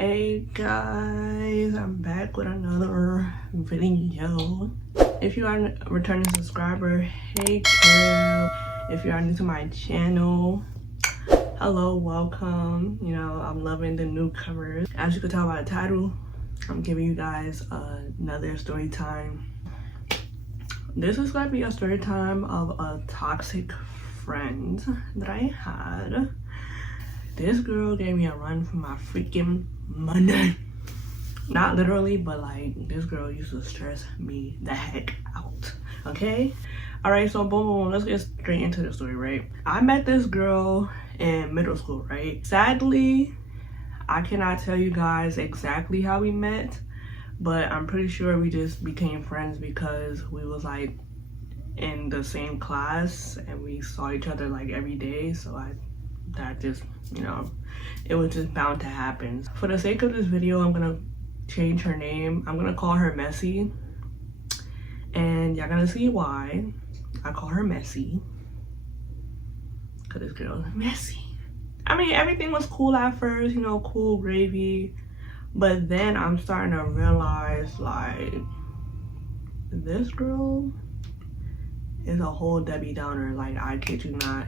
Hey guys, I'm back with another video. If you are a returning subscriber, hey girl. If you are new to my channel, hello, welcome. You know, I'm loving the newcomers. As you can tell by the title, I'm giving you guys another story time. This is going to be a story time of a toxic friend that I had. This girl gave me a run for my freaking money. Not literally, but like, this girl used to stress me the heck out, okay? All right, so boom, let's get straight into the story, right? I met this girl in middle school, right? Sadly, I cannot tell you guys exactly how we met, but I'm pretty sure we just became friends because we was like in the same class and we saw each other like every day. So that just, you know, it was just bound to happen. For the sake of this video, I'm gonna change her name. I'm gonna call her Messy, and y'all gonna see why I call her Messy, because this girl is messy. I mean, everything was cool at first, you know, cool gravy, but then I'm starting to realize, like, this girl is a whole Debbie Downer. Like, I kid you not.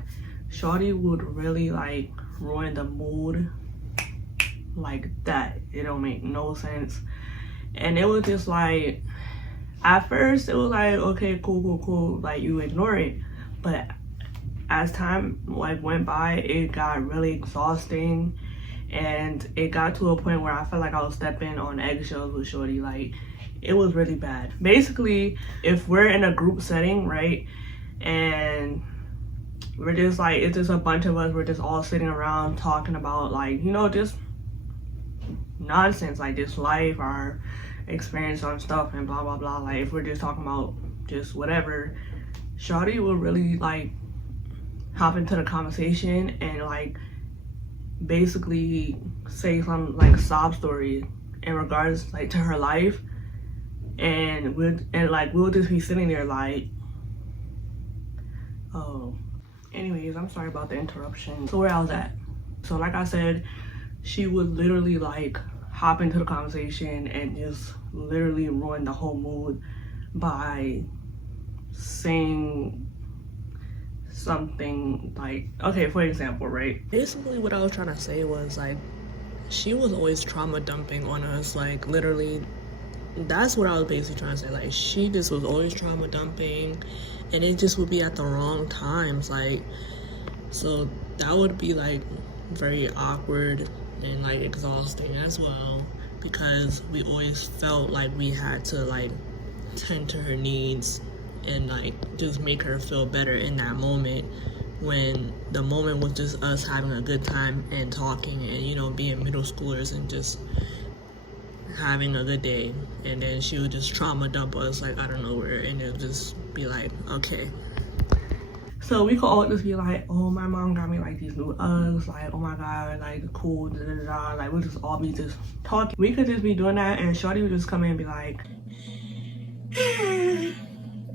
Shorty would really like ruin the mood like that. It don't make no sense. And it was just like, at first it was like, okay, cool, like you ignore it. But as time like went by, it got really exhausting, and it got to a point where I felt like I was stepping on eggshells with Shorty. Like, it was really bad. Basically, if we're in a group setting, right, and we're just like, it's just a bunch of us, we're just all sitting around talking about, like, you know, just nonsense, like just life, our experience on stuff and blah blah blah. Like, if we're just talking about just whatever, Shawty will really like hop into the conversation and like basically say some like sob story in regards like to her life, and we'll just be sitting there like, oh. Anyways, I'm sorry about the interruption. So where I was at. So like I said, she would literally like hop into the conversation and just literally ruin the whole mood by saying something like, okay, for example, right? Basically what I was trying to say was like, she was always trauma dumping on us. Like, literally, that's what I was basically trying to say. Like, she just was always trauma dumping, and it just would be at the wrong times. Like, so that would be like very awkward and like exhausting as well, because we always felt like we had to like tend to her needs and like just make her feel better in that moment, when the moment was just us having a good time and talking and, you know, being middle schoolers and just having a good day. And then she would just trauma dump us like out of nowhere, and it would just be like, okay. So we could all just be like, oh, my mom got me like these new Uggs, like, oh my god, like, cool, da da da. Like, we'll just all be just talking. We could just be doing that, and Shorty would just come in and be like,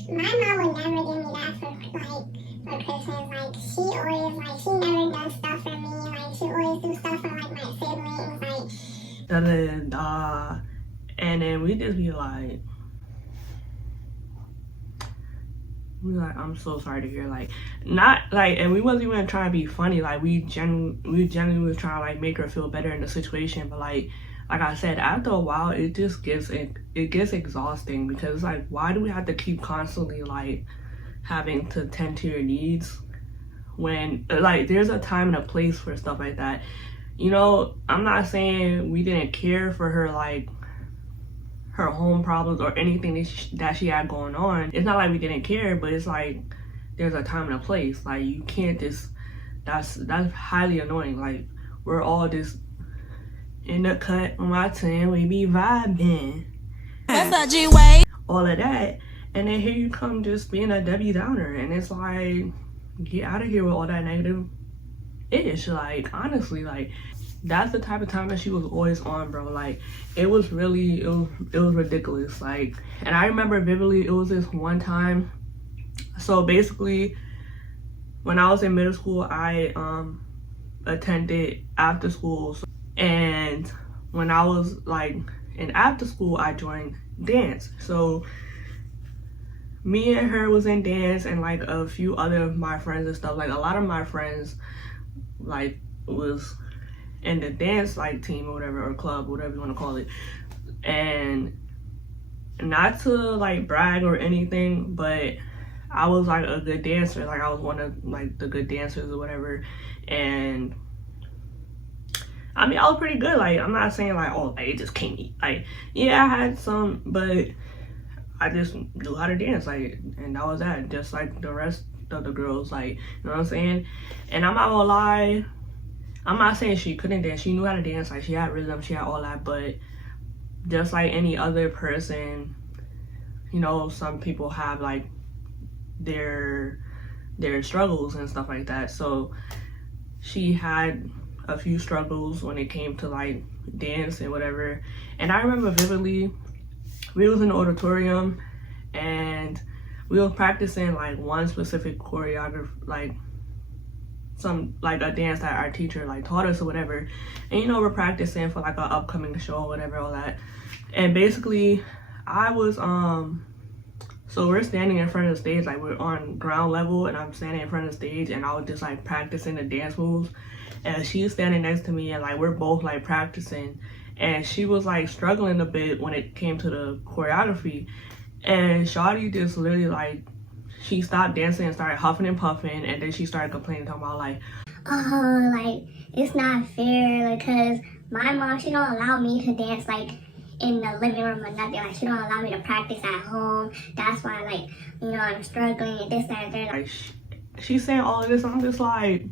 my mom would never give me that for Christmas. Like, she always, like, she never does stuff for me. Like, she always do stuff for like my siblings, like da da da. And then we just be like, I'm so sorry to hear. Like, not like, and we wasn't even trying to be funny. Like, we genuinely was trying to like make her feel better in the situation. But like I said, after a while, it just gets exhausting, because it's like, why do we have to keep constantly like having to tend to your needs when like there's a time and a place for stuff like that? You know, I'm not saying we didn't care for her, like her home problems or anything that she had going on. It's not like we didn't care, but it's like there's a time and a place. Like, you can't just, that's highly annoying. Like, we're all just in the cut on my 10, we be vibing. What's up, G-Way? All of that, and then here you come just being a Debbie Downer, and it's like, get out of here with all that negative ish. Like, honestly, like, that's the type of time that she was always on, bro. Like, it was really, it was ridiculous. Like, and I remember vividly, it was this one time. So basically, when I was in middle school, I attended after school, and when I was like in after school, I joined dance. So me and her was in dance, and like a few other of my friends and stuff. Like a lot of my friends like was in the dance like team or whatever, or club, whatever you want to call it. And not to like brag or anything, but I was like a good dancer. Like I was one of like the good dancers or whatever. And I mean, I was pretty good. Like I'm not saying like, oh, like, it just came. Like yeah, I had some, but I just knew how to dance, like, and that was that. Just like the rest of the girls, like, you know what I'm saying? And I'm not gonna lie, I'm not saying she couldn't dance. She knew how to dance, like she had rhythm, she had all that. But just like any other person, you know, some people have like their struggles and stuff like that. So she had a few struggles when it came to like dance and whatever. And I remember vividly, we was in the auditorium and we were practicing like one specific choreography, like some like a dance that our teacher like taught us or whatever. And you know, we're practicing for like an upcoming show or whatever, all that. And basically I was so we're standing in front of the stage, like we're on ground level, and I'm standing in front of the stage, and I was just like practicing the dance moves, and she's standing next to me, and like we're both like practicing. And she was like struggling a bit when it came to the choreography. And Shawty just literally like, she stopped dancing and started huffing and puffing. And then she started complaining, talking about like, oh, like, it's not fair, like, cause my mom, she don't allow me to dance like in the living room or nothing. Like, she don't allow me to practice at home. That's why, like, you know, I'm struggling and this, that, and that. Like she's saying all of this, and I'm just like,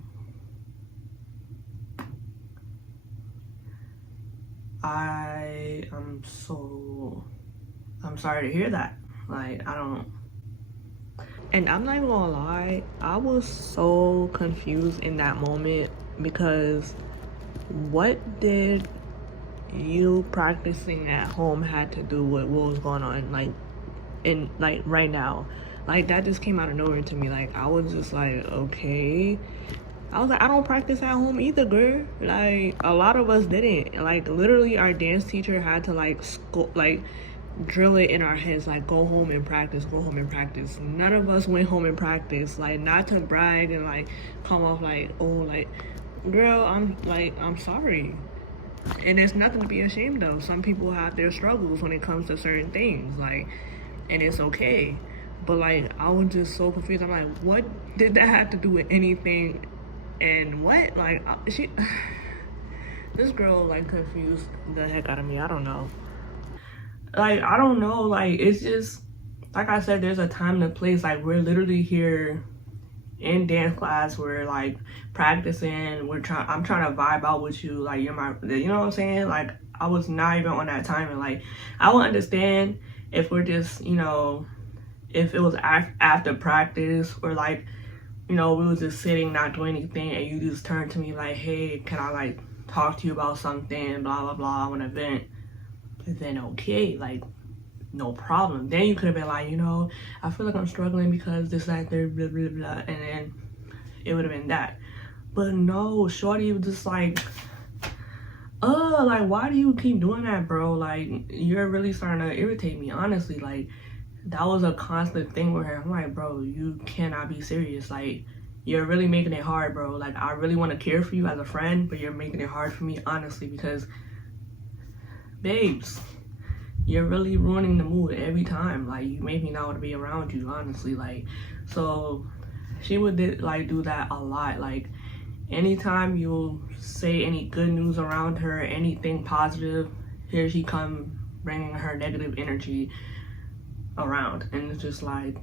I'm sorry to hear that. Like, I don't. And I'm not even gonna lie, I was so confused in that moment, because what did you practicing at home had to do with what was going on like in like right now? Like that just came out of nowhere to me. Like I was just like, okay. I was like, I don't practice at home either, girl. Like a lot of us didn't. Like literally our dance teacher had to like drill it in our heads, like go home and practice, go home and practice. None of us went home and practiced. Like not to brag and like come off like, oh, like girl, I'm sorry. And there's nothing to be ashamed of. Some people have their struggles when it comes to certain things, like, and it's okay. But like I was just so confused. I'm like, what did that have to do with anything? And what, like, this girl like confused the heck out of me. I don't know. Like, I don't know. Like, it's just, like I said, there's a time and a place. Like, we're literally here in dance class. We're like practicing. I'm trying to vibe out with you. Like, you're my, you know what I'm saying? Like, I was not even on that time. And like, I would understand if we're just, you know, if it was after practice, or like, you know, we was just sitting, not doing anything, and you just turned to me like, hey, can I like talk to you about something, blah, blah, blah, I want to vent. Then okay, like, no problem. Then you could have been like, you know, I feel like I'm struggling because this, that, third, blah, blah, blah, and then it would have been that. But no, shorty was just like, like, why do you keep doing that, bro? Like, you're really starting to irritate me, honestly. Like, that was a constant thing with her. I'm like, bro, you cannot be serious. Like, you're really making it hard, bro. Like, I really want to care for you as a friend, but you're making it hard for me, honestly, because, babes, you're really ruining the mood every time. Like, you make me not want to be around you, honestly. Like, so she would do that a lot. Like, anytime you say any good news around her, anything positive, here she come bringing her negative energy around. And it's just like,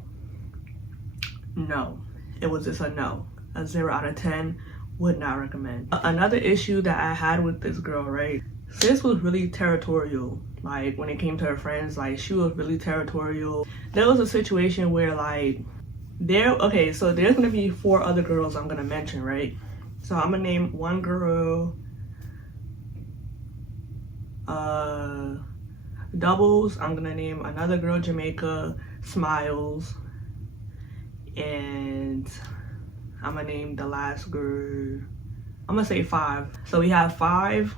no. It was just a no. A 0 out of 10. Would not recommend. Another issue that I had with this girl, right? Sis was really territorial. Like, when it came to her friends, like, she was really territorial. There was a situation where, like, okay, so there's gonna be 4 other girls I'm gonna mention, right? So I'm gonna name one girl Doubles. I'm gonna name another girl Jamaica, Smiles, and I'm gonna name the last girl, I'm gonna say 5. So we have 5,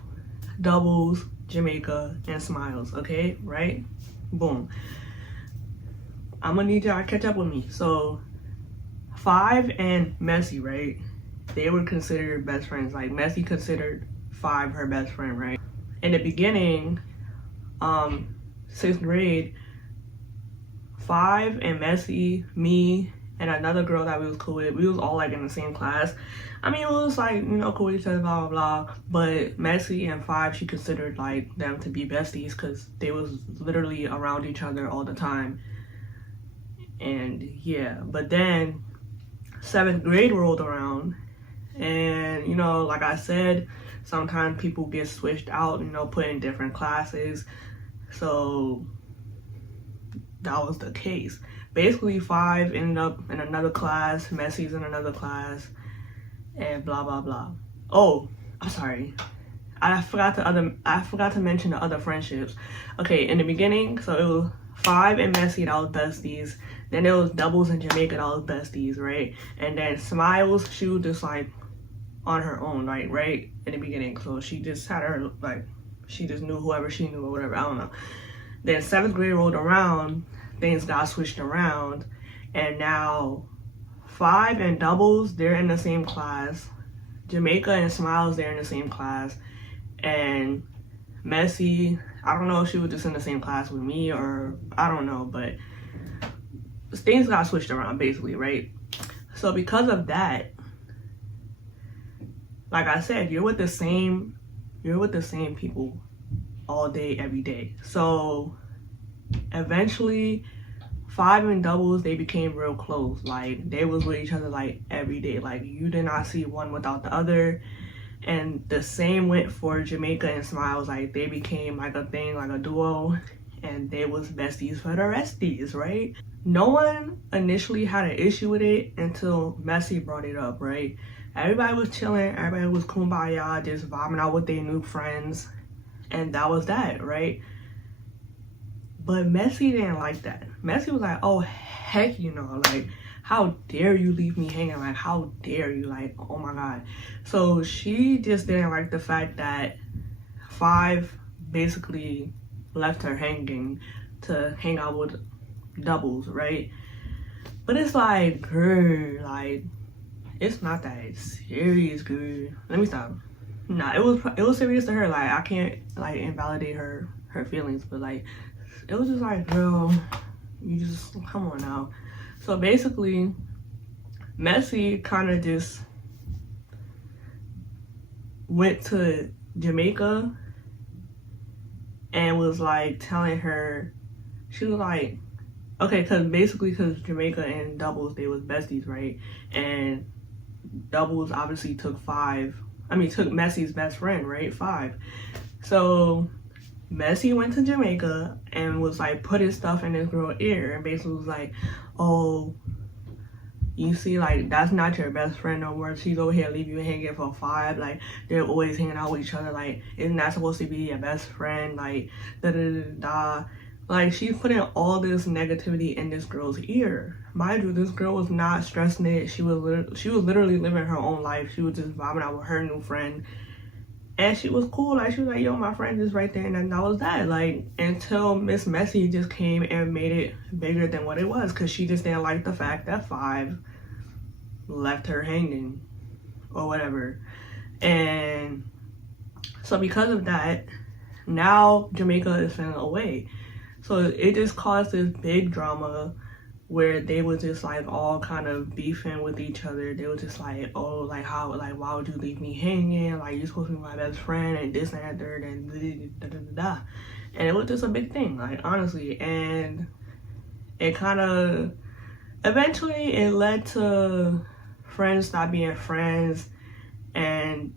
Doubles, Jamaica, and Smiles, okay? Right? Boom. I'm gonna need y'all to catch up with me. So, Five and Messy, right? They were considered best friends. Like, Messy considered Five her best friend, right? In the beginning, 6th grade, Five and Messy, me, and another girl that we was cool with, we was all like in the same class. I mean, it was like, you know, cool with each other, blah, blah, blah. But Messy and Five, she considered like them to be besties because they was literally around each other all the time. And yeah, but then 7th grade rolled around, and you know, like I said, sometimes people get switched out, you know, put in different classes. So that was the case. Basically, Five ended up in another class, Messy's in another class, and blah blah blah. Oh, I'm sorry. I forgot to mention the other friendships. Okay, in the beginning, so it was Five and Messy, that was besties. Then there was Doubles and Jamaica, that was besties, right? And then Smiles, she was just like on her own, right? In the beginning. So she just had her, like, she just knew whoever she knew or whatever, I don't know. Then 7th grade rolled around, things got switched around, and now Five and Doubles, they're in the same class. Jamaica and Smiles, they're in the same class. And Messy, I don't know if she was just in the same class with me or I don't know, but things got switched around basically, right? So because of that, like I said, you're with the same people all day, every day. So eventually Five and Doubles, they became real close. Like, they was with each other like every day. Like, you did not see one without the other. And the same went for Jamaica and Smiles. Like, they became like a thing, like a duo, and they was besties for the resties, right? No one initially had an issue with it until Messy brought it up, right? Everybody was chilling, everybody was kumbaya, just vibing out with their new friends, and that was that, right? But Messy didn't like that. Messy was like, oh heck, you know, like, how dare you leave me hanging? Like, how dare you? Like, oh my God. So she just didn't like the fact that Five basically left her hanging to hang out with Doubles, right? But it's like, girl, like, it's not that serious, girl. Let me stop. Nah, it was serious to her. Like, I can't like invalidate her feelings, but like, it was just like, girl, you just, come on now. So basically, Messy kind of just went to Jamaica and was like telling her, she was like, okay, because Jamaica and Doubles, they was besties, right? And Doubles obviously took Messy's best friend, right? Five. So Messy went to Jamaica and was like putting stuff in this girl's ear and basically was like, oh, you see, like, that's not your best friend no more. She's over here leave you hanging for Five. Like, they're always hanging out with each other. Like, isn't that supposed to be your best friend? Like, da da da da. Like, she's putting all this negativity in this girl's ear. Mind you, this girl was not stressing it. She was literally living her own life. She was just vibing out with her new friend. And she was cool. Like, she was like, yo, my friend is right there. And then that was that. Like, until Miss Messy just came and made it bigger than what it was. Because she just didn't like the fact that Five left her hanging or whatever. And so because of that, now Jamaica is feeling away. So it just caused this big drama where they were just like all kind of beefing with each other. They were just like, oh, like, how, like, why would you leave me hanging? Like, you're supposed to be my best friend and this and that, third, and da da da da. And it was just a big thing, like, honestly. And it kind of, eventually it led to friends stop being friends, and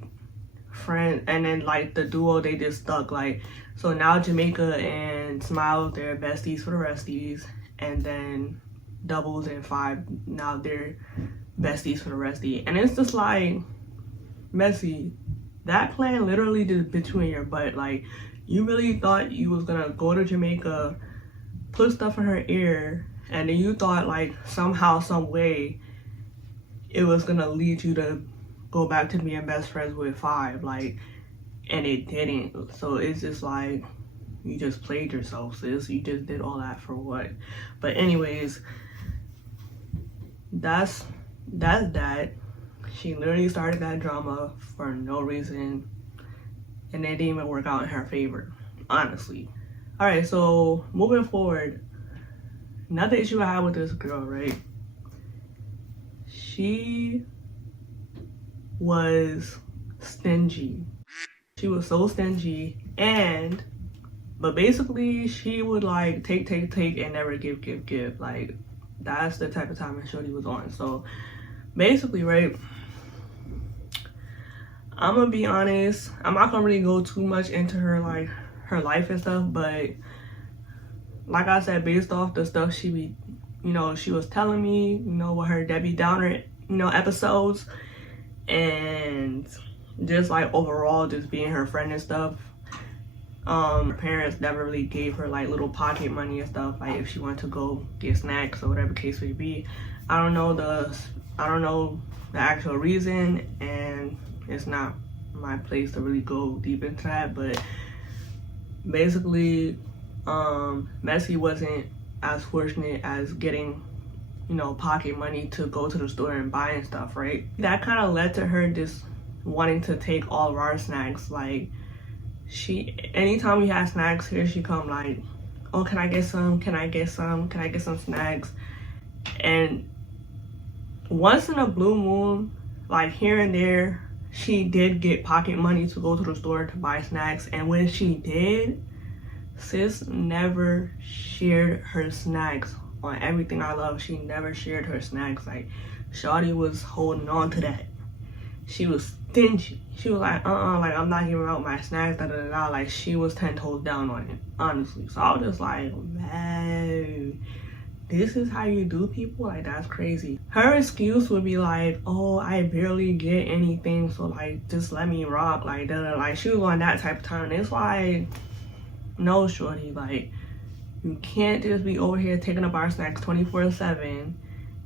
then like the duo, they just stuck. Like, so now Jamaica and Smiles, they're besties for the resties, and then Doubles and Five, now they're besties for the restie. And it's just like, Messy, that plan literally just between your butt. Like, you really thought you was gonna go to Jamaica, put stuff in her ear, and then you thought like somehow, some way it was gonna lead you to go back to being best friends with Five. Like, and it didn't. So it's just like, you just played yourself, sis. You just did all that for what? But anyways, that's that. She literally started that drama for no reason, and it didn't even work out in her favor, honestly. All right, so moving forward, another issue I had with this girl, right? She was stingy. She was so stingy, but basically she would like take and never give. Like, that's the type of time that shorty was on. So basically, right, I'm gonna be honest, I'm not gonna really go too much into her life and stuff, but like I said, based off the stuff she was telling me, with her Debbie Downer, episodes, and just like overall just being her friend and stuff. Her parents never really gave her like little pocket money and stuff, like if she wanted to go get snacks or whatever the case may be. I don't know the actual reason, and it's not my place to really go deep into that, but basically Messi wasn't as fortunate as getting pocket money to go to the store and buy and stuff, right? That kind of led to her just wanting to take all of our snacks. Like, anytime we had snacks, here she come like, oh, can I get some snacks? And once in a blue moon, like here and there, she did get pocket money to go to the store to buy snacks. And when she did, sis never shared her snacks. On everything I love, she never shared her snacks. Like, shawty was holding on to that. She was stingy. She was like, like, I'm not giving out my snacks, Like, she was 10 toes down on it, honestly. So I was just like, man, this is how you do people? Like, that's crazy. Her excuse would be like, oh, I barely get anything, so like, just let me rock, like, Like, she was on that type of time. And it's like, no, shorty, like, you can't just be over here taking up our snacks 24/7,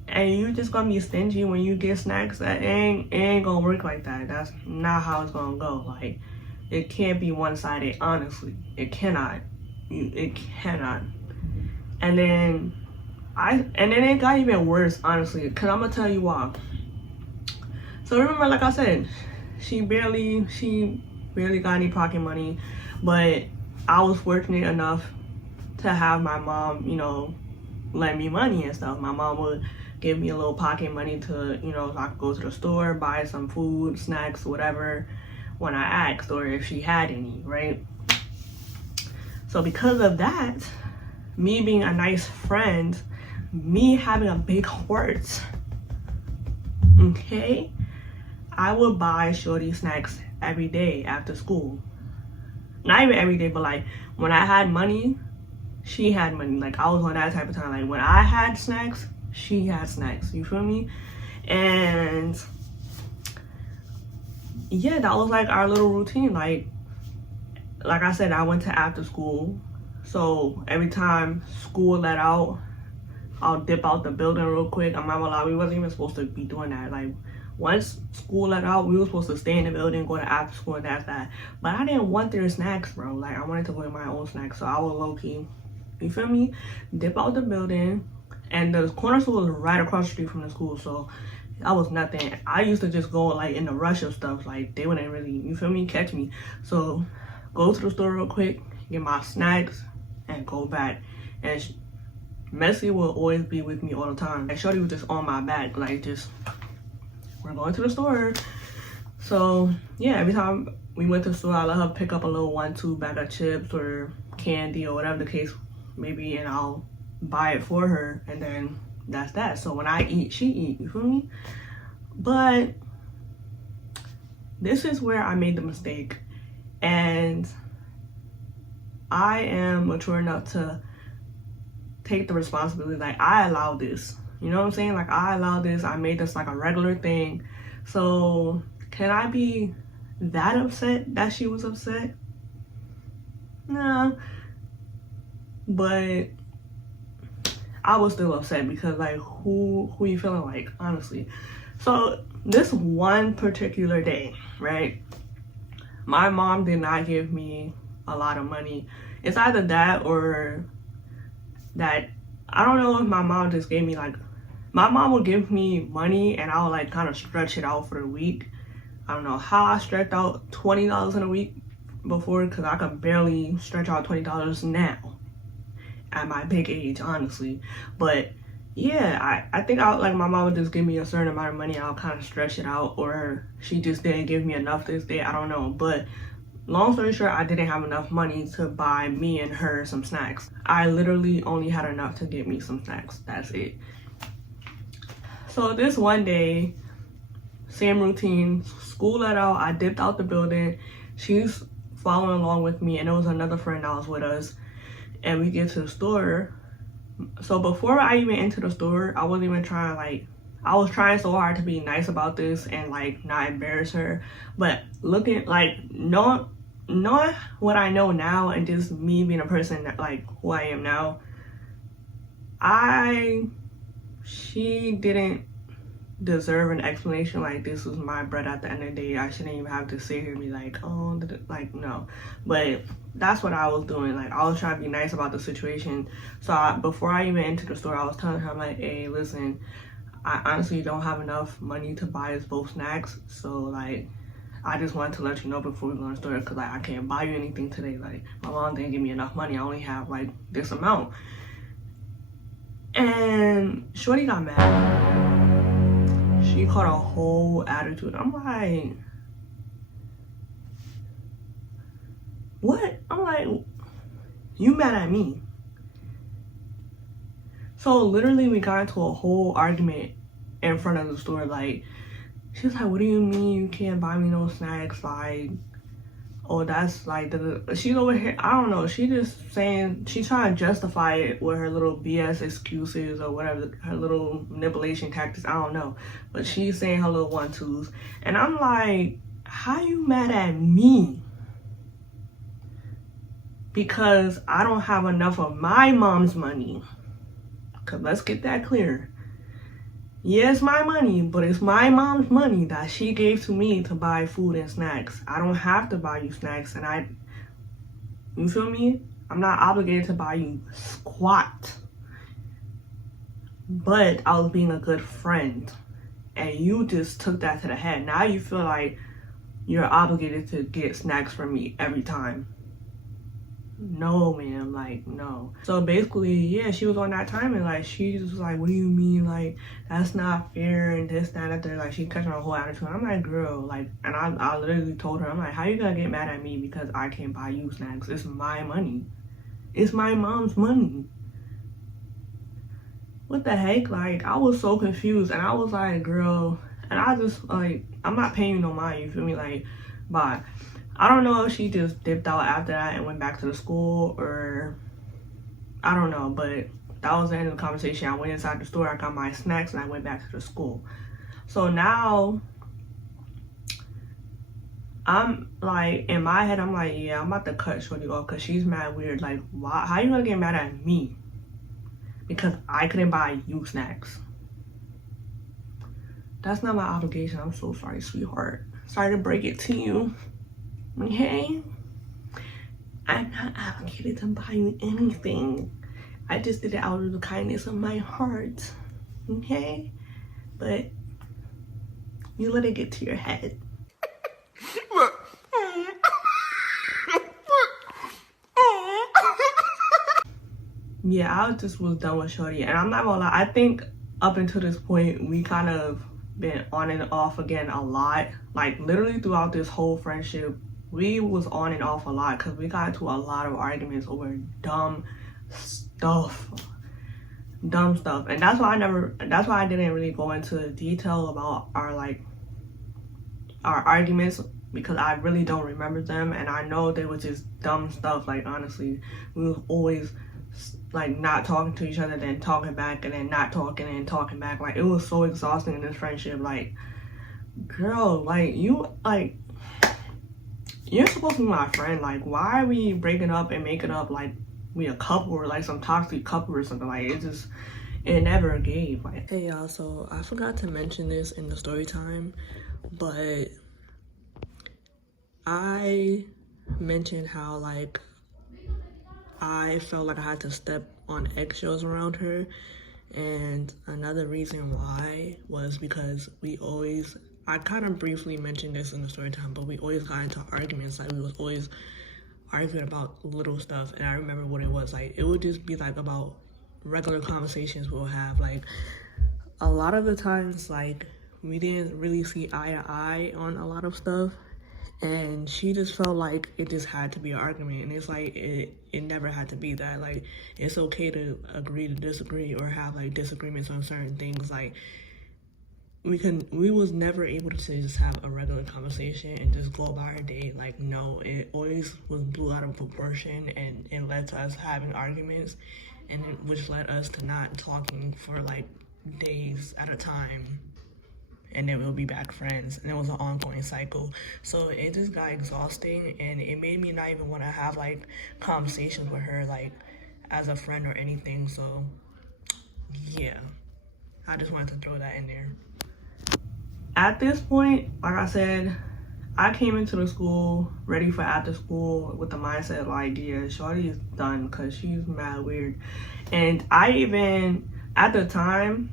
and you just gonna be stingy when you get snacks. That ain't gonna work like that. That's not how it's gonna go. Like, it can't be one-sided, honestly. It cannot. It cannot. And then it got even worse, honestly, because I'm gonna tell you why. So remember, like I said, she barely got any pocket money, but I was fortunate enough to have my mom, lend me money and stuff. My mom would give me a little pocket money to, so I could go to the store, buy some food, snacks, whatever, when I asked, or if she had any, right? So because of that, me being a nice friend, me having a big heart, okay, I would buy shorty snacks every day after school. Not even every day, but like when I had money, she had money. Like, I was on that type of time. Like, when I had snacks, she had snacks. You feel me? And yeah, that was like our little routine. Like I said, I went to after school, so every time school let out, I'll dip out the building real quick. I'm not gonna lie, we wasn't even supposed to be doing that. Like, once school let out, we were supposed to stay in the building, go to after school, and that's that. But I didn't want their snacks, bro. Like, I wanted to go get my own snacks, so I would low-key, you feel me, dip out the building. And the corner store was right across the street from the school, so that was nothing. I used to just go like in the rush of stuff, like they wouldn't really, you feel me, catch me. So go to the store real quick, get my snacks, and go back. And Messi will always be with me all the time. And shorty was just on my back, like, just, we're going to the store. So yeah, every time we went to the store, I let her pick up a little 1-2 bag of chips or candy or whatever the case may be, and I'll buy it for her, and then that's that. So when I eat, she eat, you feel me? But this is where I made the mistake, and I am mature enough to take the responsibility. Like, I allowed this, you know what I'm saying? Like, I allowed this, I made this like a regular thing. So can I be that upset that she was upset? Nah, but I was still upset because, like, who you feeling like, honestly? So this one particular day, right, My mom did not give me a lot of money. It's either that or that, I don't know if my mom just gave me like, my mom would give me money and I would like kind of stretch it out for the week. I don't know how I stretched out $20 in a week before, because I can barely stretch out $20 now at my big age, honestly. But yeah, I think like my mom would just give me a certain amount of money, I'll kind of stretch it out, or she just didn't give me enough this day, I don't know. But long story short, I didn't have enough money to buy me and her some snacks. I literally only had enough to get me some snacks, that's it. So this one day, same routine, school let out, I dipped out the building, she's following along with me, and there was another friend that was with us, and we get to the store. So before I even entered the store, I wasn't even trying, like, I was trying so hard to be nice about this and like not embarrass her. But looking, like, knowing what I know now, and just me being a person that, like, who I am now, she didn't deserve an explanation. Like, this was my bread at the end of the day. I shouldn't even have to sit here and be like, oh, like, no. But that's what I was doing. Like, I was trying to be nice about the situation. So before I even entered the store, I was telling her, I'm like, hey, listen, I honestly don't have enough money to buy us both snacks. So, like, I just wanted to let you know before we go in the store, because, like, I can't buy you anything today. Like, my mom didn't give me enough money. I only have, like, this amount. And shorty got mad. She caught a whole attitude. I'm like, what? I'm like, you mad at me? So literally we got into a whole argument in front of the store. Like, she was like, what do you mean you can't buy me no snacks? Like, oh, that's like she's over here, I don't know, she just saying, she's trying to justify it with her little BS excuses or whatever, her little manipulation tactics, I don't know. But she's saying her little 1-2s. And I'm like, how you mad at me? Because I don't have enough of my mom's money. Because let's get that clear. Yeah, it's my money, but it's my mom's money that she gave to me to buy food and snacks. I don't have to buy you snacks, and you feel me? I'm not obligated to buy you squat. But I was being a good friend, and you just took that to the head. Now you feel like you're obligated to get snacks from me every time. No, ma'am, like, no. So basically, yeah, she was on that time, and like, she was like, what do you mean, like, that's not fair, and this, that, and that. Like, she catching a whole attitude. I'm like, girl, like, and I literally told her, I'm like, how you gonna get mad at me because I can't buy you snacks? It's my money. It's my mom's money. What the heck? Like, I was so confused, and I was like, girl, and I just, like, I'm not paying you no mind, you feel me? Like, bye. I don't know if she just dipped out after that and went back to the school, or I don't know, but that was the end of the conversation. I went inside the store, I got my snacks, and I went back to the school. So now I'm like, in my head, I'm like, yeah, I'm about to cut shorty off because she's mad weird. Like, why? How you gonna get mad at me because I couldn't buy you snacks? That's not my obligation. I'm so sorry, sweetheart. Sorry to break it to you. Okay, I'm not obligated to buy you anything. I just did it out of the kindness of my heart. Okay, but you let it get to your head. Yeah, I just was done with shorty, and I'm not gonna lie, I think up until this point we kind of been on and off again a lot. Like, literally throughout this whole friendship, we was on and off a lot because we got into a lot of arguments over dumb stuff. And that's why I didn't really go into detail about our arguments, because I really don't remember them, and I know they were just dumb stuff. Like, honestly, we was always like not talking to each other, then talking back, and then not talking and talking back. Like, it was so exhausting in this friendship. Like, girl, like, you're supposed to be my friend. Like, why are we breaking up and making up like we a couple, or like some toxic couple or something? Like, it never gave. Like, hey y'all, so I forgot to mention this in the story time, but I mentioned how like I felt like I had to step on eggshells around her, and another reason why was because I kind of briefly mentioned this in the story time, but we always got into arguments. Like, we was always arguing about little stuff, and I remember what it was. Like, it would just be like about regular conversations we'll have. Like, a lot of the times, like, we didn't really see eye to eye on a lot of stuff, and she just felt like it just had to be an argument. And it's like it never had to be that. Like, it's okay to agree to disagree or have like disagreements on certain things. Like, we was never able to just have a regular conversation and just go about our day. Like, no, it always was blew out of proportion, and it led to us having arguments, and which led us to not talking for like days at a time, and then we'll be back friends, and it was an ongoing cycle. So it just got exhausting, and it made me not even want to have like conversations with her like as a friend or anything. So yeah, I just wanted to throw that in there. At this point, like I said, I came into the school ready for after school with the mindset like, yeah, shorty is done because she's mad weird. And I even, at the time,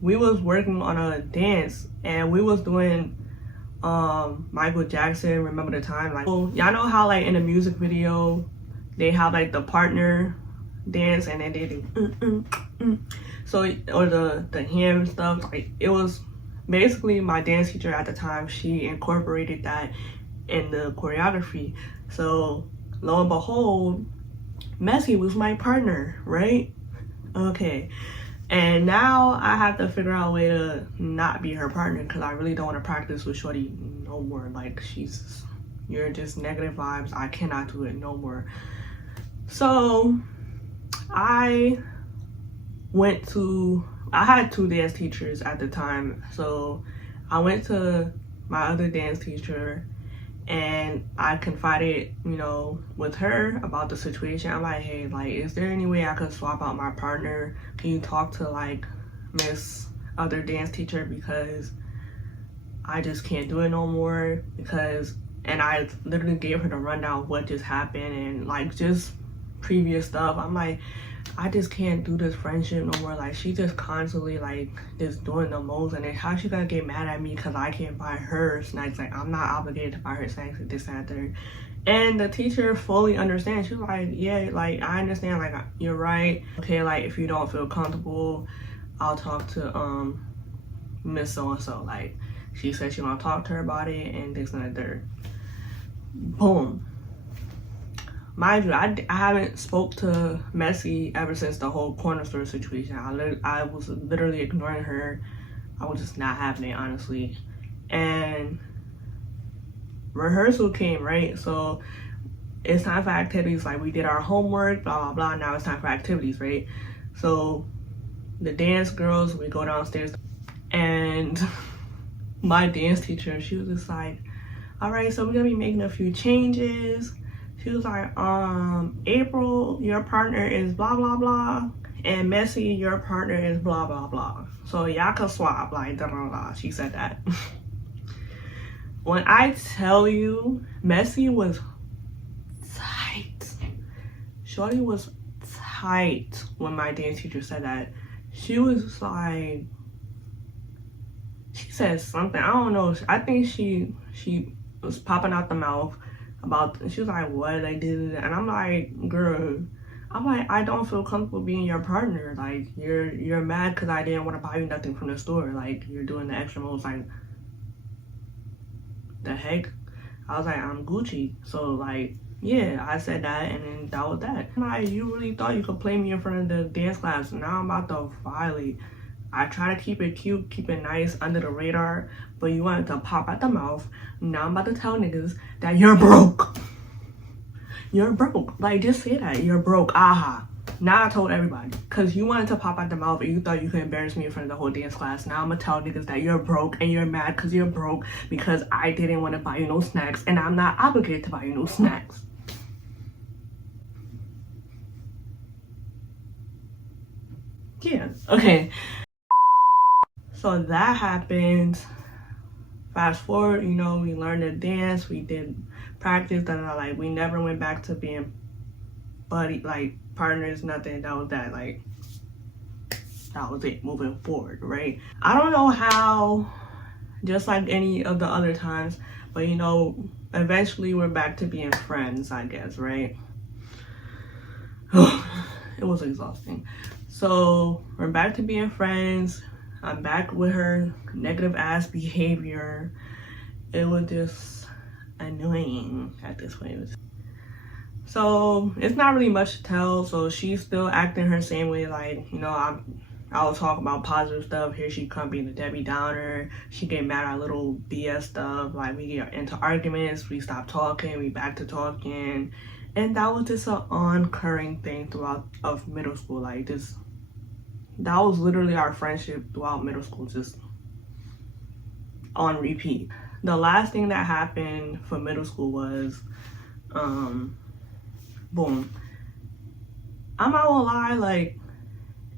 we was working on a dance, and we was doing Michael Jackson, Remember the Time. Like, y'all know how like in the music video they have like the partner dance, and then they do so, or the hymn stuff. Like, it was basically my dance teacher at the time, she incorporated that in the choreography. So lo and behold, Messi was my partner, right? Okay. And now I have to figure out a way to not be her partner, because I really don't want to practice with shorty no more. Like, you're just negative vibes. I cannot do it no more. So I had two dance teachers at the time. So I went to my other dance teacher, and I confided, with her about the situation. I'm like, hey, like, is there any way I could swap out my partner? Can you talk to like Miss other dance teacher, because I just can't do it no more. And I literally gave her the rundown of what just happened and like just previous stuff. I'm like, I just can't do this friendship no more. Like, she just constantly like just doing the most, and then how she gonna get mad at me because I can't buy her snacks? Like, I'm not obligated to buy her snacks and this and that third. And the teacher fully understands. She's like, yeah, like, I understand, like, you're right. Okay, like, if you don't feel comfortable, I'll talk to Miss so-and-so. Like, she said she wanna talk to her about it and this and that third. Boom. Mind you, I haven't spoke to Messi ever since the whole corner store situation. I was literally ignoring her. I was just not having it, honestly. And rehearsal came, right? So it's time for activities. Like, we did our homework, blah, blah, blah. Now it's time for activities, right? So the dance girls, we go downstairs, and my dance teacher, she was just like, all right, so we're gonna be making a few changes. She was like, April, your partner is blah, blah, blah. And Messi, your partner is blah, blah, blah. So y'all can swap, like, da, da, da. She said that. When I tell you, Messi was tight. Shorty was tight when my dance teacher said that. She was like, she said something, I don't know. I think she was popping out the mouth. She was like, what I did, and I'm like, girl, I don't feel comfortable being your partner. Like, you're mad because I didn't want to buy you nothing from the store. Like, you're doing the extra moves. Like, the heck? I was like, I'm Gucci. So like, yeah, I said that, and then that was that. Like, you really thought you could play me in front of the dance class? Now I'm about to violate. I try to keep it cute, keep it nice, under the radar, but you wanted to pop out the mouth. Now I'm about to tell niggas that you're broke. You're broke. Like, just say that. You're broke. Aha. Now I told everybody. Because you wanted to pop out the mouth and you thought you could embarrass me in front of the whole dance class. Now I'm going to tell niggas that you're broke, and you're mad because you're broke because I didn't want to buy you no snacks, and I'm not obligated to buy you no snacks. Yeah. Okay. So that happened. fast forward, you know, we learned to dance, we did practice, like we never went back to being buddy, like partners, nothing. That was that, like that was it moving forward, right? I don't know how, just like any of the other times, but you know, eventually we're back to being friends, I guess, right? It was exhausting. So we're back to being friends. I'm back with her negative ass behavior. It was just annoying at this point. So it's not really much to tell. So she's still acting her same way, like, you know, I was talking about positive stuff. Here she come being a Debbie Downer. She get mad at little BS stuff. Like we get into arguments, we stop talking, we back to talking. And that was just an occurring thing throughout of middle school. Like this, that was literally our friendship throughout middle school, just on repeat. The last thing that happened for middle school was, boom. I'm not gonna lie, like,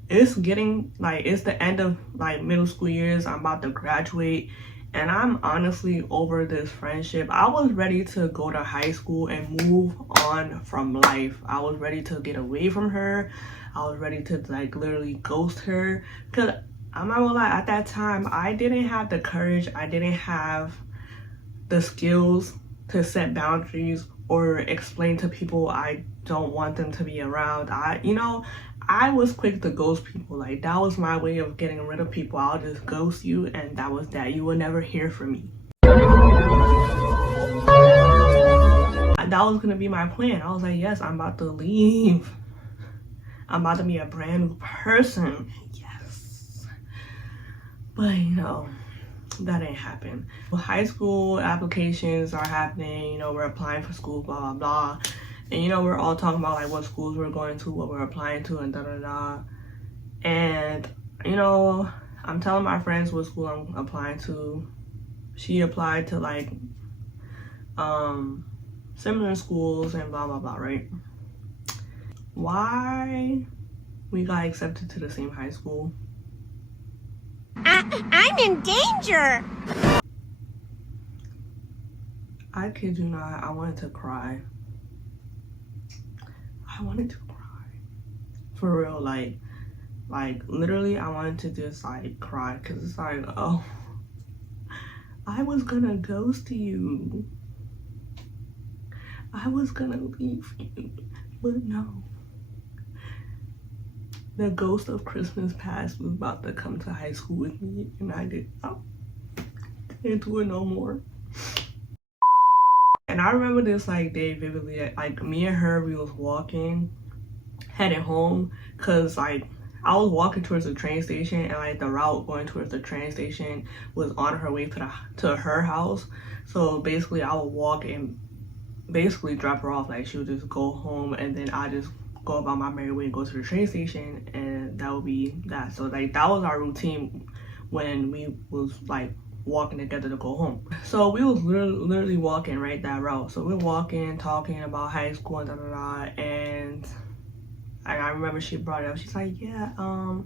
it's getting, like, it's the end of, like, middle school years. I'm about to graduate, and I'm honestly over this friendship. I was ready to go to high school and move on from life. I was ready to get away from her. I was ready to, like, literally ghost her. Because I'm not gonna lie, at that time, I didn't have the courage. I didn't have the skills to set boundaries or explain to people I don't want them to be around. I was quick to ghost people. Like, that was my way of getting rid of people. I'll just ghost you, and that was that. You will never hear from me. That was gonna be my plan. I was like, yes, I'm about to leave. I'm about to be a brand new person. Yes. But, you know, that ain't happen. High school applications are happening. You know, we're applying for school, blah, blah, blah. And, you know, we're all talking about, like, what schools we're going to, what we're applying to, and da-da-da. And, you know, I'm telling my friends what school I'm applying to. She applied to, like, similar schools and blah, blah, blah, right? Why we got accepted to the same high school? I'm in danger. I kid you not, I wanted to cry. I wanted to cry. For real, like literally I wanted to just like cry, because it's like, oh, I was gonna ghost you. I was gonna leave you, but no. The ghost of Christmas past was about to come to high school with me, and I didn't do it no more. And I remember this like day vividly. Like me and her, we was walking, heading home, cause like I was walking towards the train station, and like the route going towards the train station was on her way to her house. So basically, I would walk and basically drop her off. Like she would just go home, and then I just go about my merry way and go to the train station, and that would be that. So like that was our routine when we was like walking together to go home. So we was literally walking right that route. So we're walking, talking about high school and da-da-da, and I remember she brought it up. She's like, yeah, I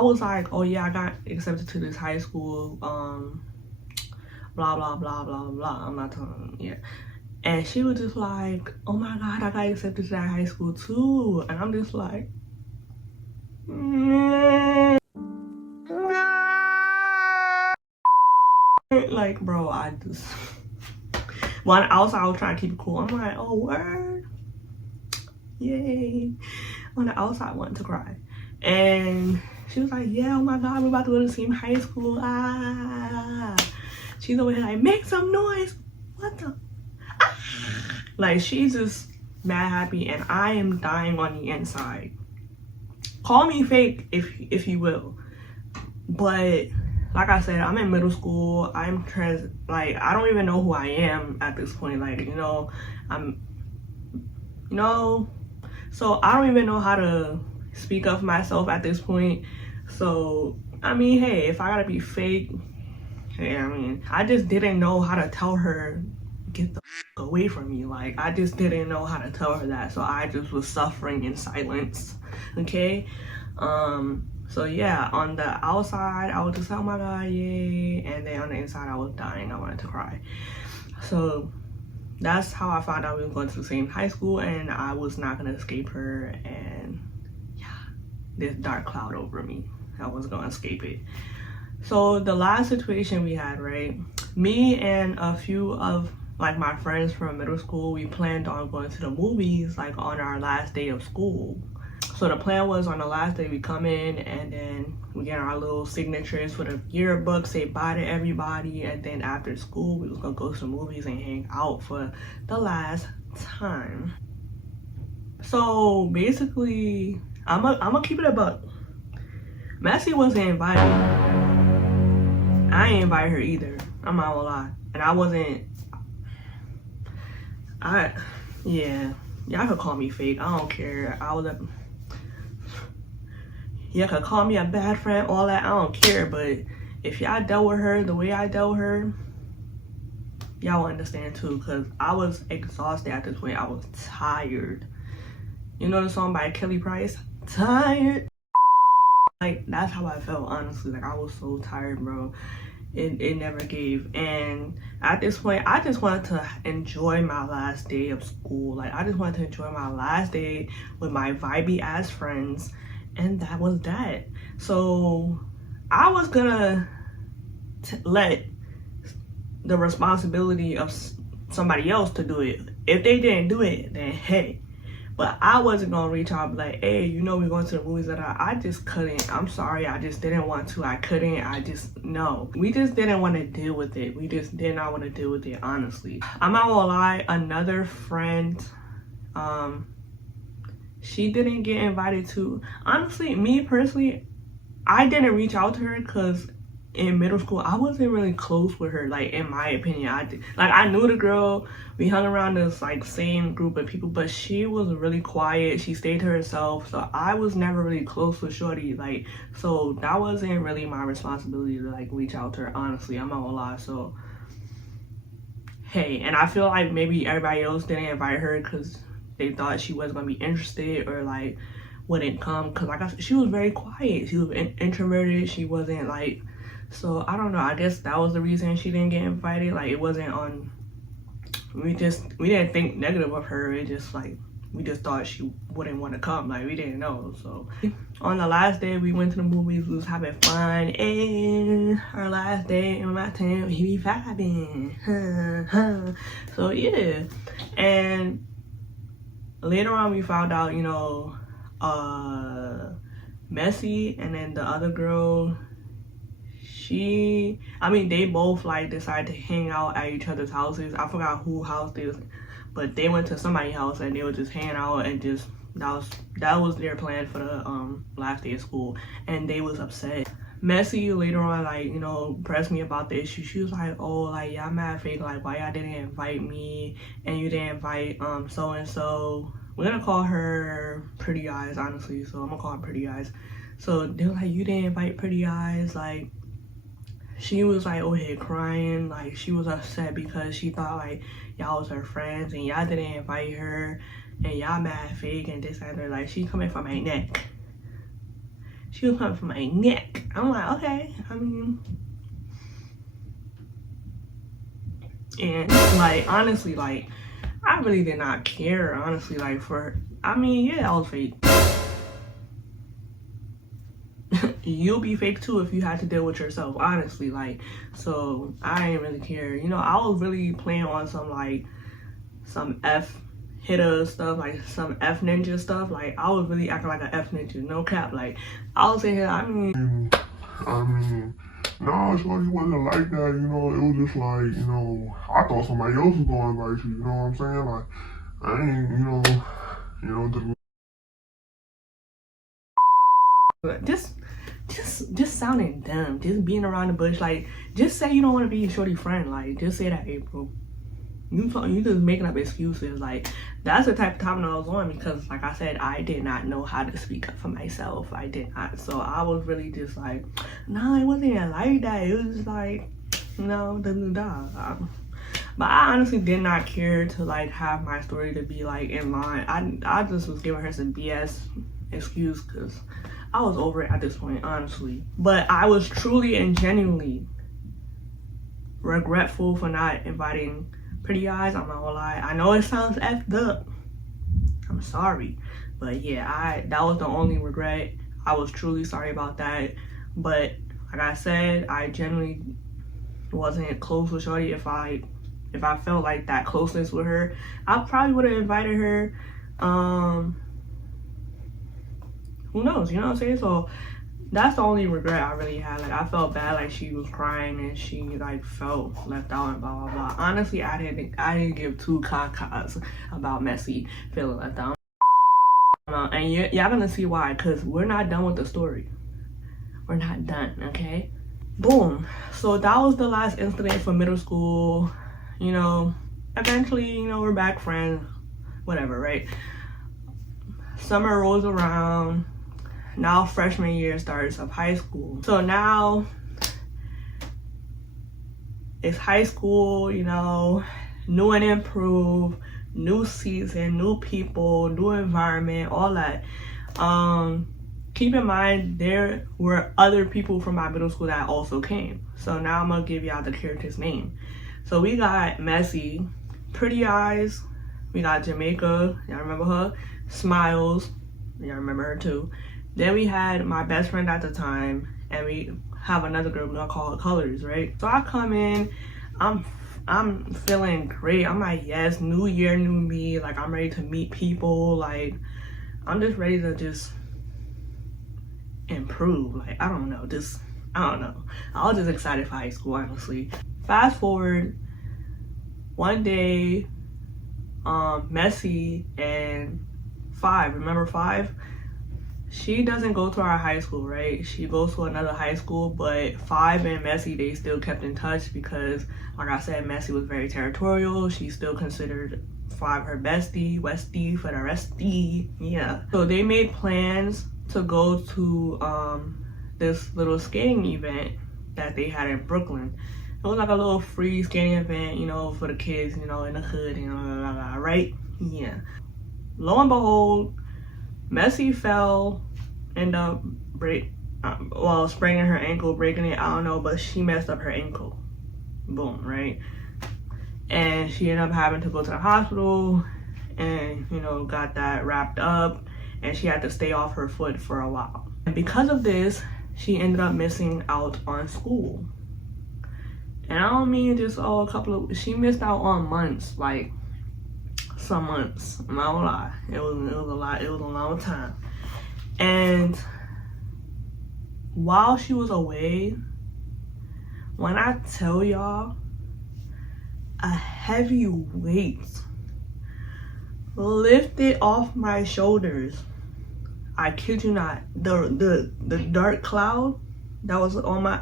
was like, oh yeah, I got accepted to this high school, blah blah blah blah blah. I'm not telling them, yeah. And she was just like, oh my god, I got accepted to that high school too. And I'm just like, like, bro, I just, also I was trying to keep it cool. I'm like, oh word, yay. On the outside, I wanted to cry. And she was like, yeah, oh my god, we're about to go to the same high school. She's over here like, make some noise. What the? Like, she's just mad happy, and I am dying on the inside. Call me fake if you will, but like I said, I'm in middle school. I'm trans. Like, I don't even know who I am at this point. Like, you know, so I don't even know how to speak up for myself at this point. So I mean, hey, if I gotta be fake, hey, I mean, I just didn't know how to tell her, get the away from me. Like, I just didn't know how to tell her that, so I just was suffering in silence. Okay, So yeah, on the outside I was just, oh my god, yay, and then on the inside I was dying. I wanted to cry. So that's how I found out we were going to the same high school, and I was not gonna escape her. And yeah, this dark cloud over me, I was gonna escape it. So the last situation we had, right, me and a few of like my friends from middle school, we planned on going to the movies like on our last day of school. So the plan was on the last day we come in and then we get our little signatures for the yearbook, say bye to everybody, and then after school we was gonna go to the movies and hang out for the last time. So basically, I'm gonna keep it a buck. Messi wasn't invited. I ain't invite her either. I'm not gonna lie. And I wasn't. Yeah. Y'all could call me fake. I don't care. Y'all could call me a bad friend, all that. I don't care. But if y'all dealt with her the way I dealt with her, y'all will understand too. Because I was exhausted at this point. I was tired. You know the song by Kelly Price? Tired. Like, that's how I felt, honestly. Like, I was so tired, bro. It never gave. And at this point, I just wanted to enjoy my last day of school. Like, I just wanted to enjoy my last day with my vibey ass friends. And that was that. So I was gonna let the responsibility of somebody else to do it. If they didn't do it, then hey. But I wasn't gonna reach out and be like, hey, you know we're going to the movies that I just couldn't. I'm sorry, I just didn't want to. I couldn't. No. We just didn't want to deal with it. We just did not want to deal with it, honestly. I'm not gonna lie, another friend, she didn't get invited to. Honestly, me personally, I didn't reach out to her because in middle school, I wasn't really close with her, like, in my opinion. I knew the girl. We hung around this, like, same group of people, but she was really quiet. She stayed to herself, so I was never really close with shorty, like, so that wasn't really my responsibility to, like, reach out to her, honestly. I'm not gonna lie. So, hey, and I feel like maybe everybody else didn't invite her because they thought she wasn't gonna be interested or, like, wouldn't come, because, like I said, she was very quiet. She was introverted. She wasn't, like, so I don't know, I guess that was the reason she didn't get invited. Like, it wasn't on, we didn't think negative of her. It just, like, we just thought she wouldn't want to come. Like, we didn't know. So on the last day we went to the movies, we was having fun, and our last day in my town, we be vibing. So yeah, and later on we found out, you know, Messi and then the other girl, they both, like, decided to hang out at each other's houses. I forgot who house they was, but they went to somebody's house and they were just hanging out, and just that was their plan for the last day of school, and they was upset. Messi later on, like, you know, pressed me about the issue. She was like, oh, like, y'all mad fake, like, why y'all didn't invite me and you didn't invite so and so. We're gonna call her Pretty Eyes, honestly, so I'm gonna call her Pretty Eyes. So they were like, you didn't invite Pretty Eyes, like. She was, like, over here crying. Like, she was upset because she thought, like, y'all was her friends and y'all didn't invite her and y'all mad fake and this and that. Like, she coming from my neck. She was coming from my neck. I'm like, okay, I mean, and, like, honestly, like, I really did not care, honestly, like, I mean, yeah, I was fake. You'll be fake too if you had to deal with yourself, honestly. Like, so I didn't really care. You know, I was really playing on some, like, some F hitter stuff, like some F ninja stuff. Like, I was really acting like an F ninja, no cap. Like, I was saying, I mean, no, shorty wasn't like that, you know. It was just like, you know, I thought somebody else was gonna invite you, you know what I'm saying? Like, I ain't, you know, just sounding dumb, just being around the bush. Like, just say you don't want to be a shorty friend. Like, just say that, April. You just making up excuses. Like, that's the type of time I was on, because, like I said, I did not know how to speak up for myself. I did not. So I was really just like, no, it wasn't even like that. It was just like, you know, but I honestly did not care to, like, have my story to be, like, in line. I just was giving her some BS excuse, because I was over it at this point, honestly. But I was truly and genuinely regretful for not inviting Pretty Eyes. I'm not gonna lie. I know it sounds effed up. I'm sorry. But yeah, that was the only regret. I was truly sorry about that. But like I said, I genuinely wasn't close with Shorty. If I felt like that closeness with her, I probably would have invited her. Who knows, you know what I'm saying? So that's the only regret I really had. Like, I felt bad, like she was crying and she like felt left out and blah blah blah. Honestly, I didn't give two cacas about Messy feeling left out. And y'all gonna see why, because we're not done with the story. We're not done, okay? Boom. So that was the last incident for middle school. You know, eventually, you know, we're back friends, whatever, right? Summer rolls around. Now freshman year starts of high school. So now it's high school, you know, new and improved, new season, new people, new environment, all that. Keep in mind, there were other people from my middle school that also came. So now I'm gonna give y'all the character's name. So we got Messy, Pretty Eyes, we got Jamaica, y'all remember her? Smiles, y'all remember her too. Then we had my best friend at the time, and we have another girl, we're gonna call her Colors, right? So I come in, I'm feeling great. I'm like, yes, new year, new me. Like, I'm ready to meet people. Like, I'm just ready to just improve. Like, I don't know. I was just excited for high school, honestly. Fast forward, one day, Messy and Five, remember Five? She doesn't go to our high school, right? She goes to another high school, but Five and Messy, they still kept in touch because, like I said, Messy was very territorial. She still considered Five her bestie, Westie for the restie, yeah. So they made plans to go to this little skating event that they had in Brooklyn. It was like a little free skating event, you know, for the kids, you know, in the hood, you know, right? Yeah. Lo and behold, Messy fell, ended up spraining her ankle, breaking it, I don't know, but she messed up her ankle. Boom, right? And she ended up having to go to the hospital and, you know, got that wrapped up, and she had to stay off her foot for a while. And because of this, she ended up missing out on school. And I don't mean just she missed out on months, like some months. I'm not gonna lie. It was a lot. It was a long time. And while she was away, when I tell y'all, a heavy weight lifted off my shoulders. I kid you not. The dark cloud that was on my